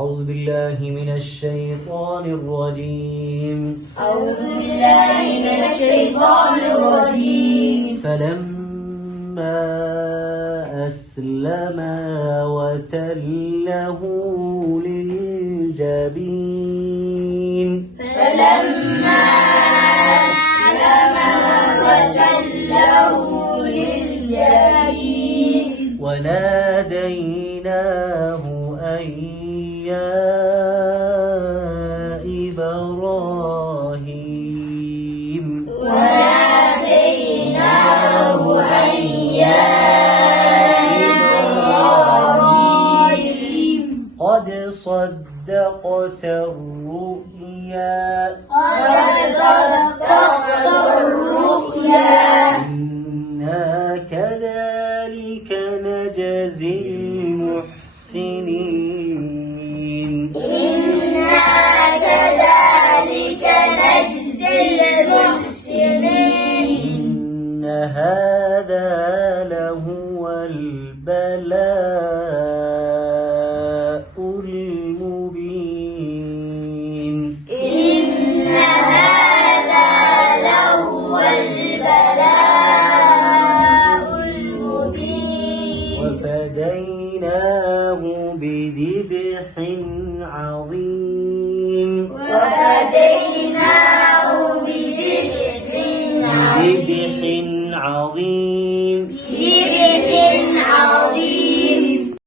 أعوذ بالله من الشيطان الرجيم. فلما أسلما وتله للجبين وناديناه أن يا إبراهيم قد صدقت الرؤيا إنا كذلك نجزي المحسنين إن هذا لهو البلاء المبين وفديناه بذبح عظيم بذبح عظيم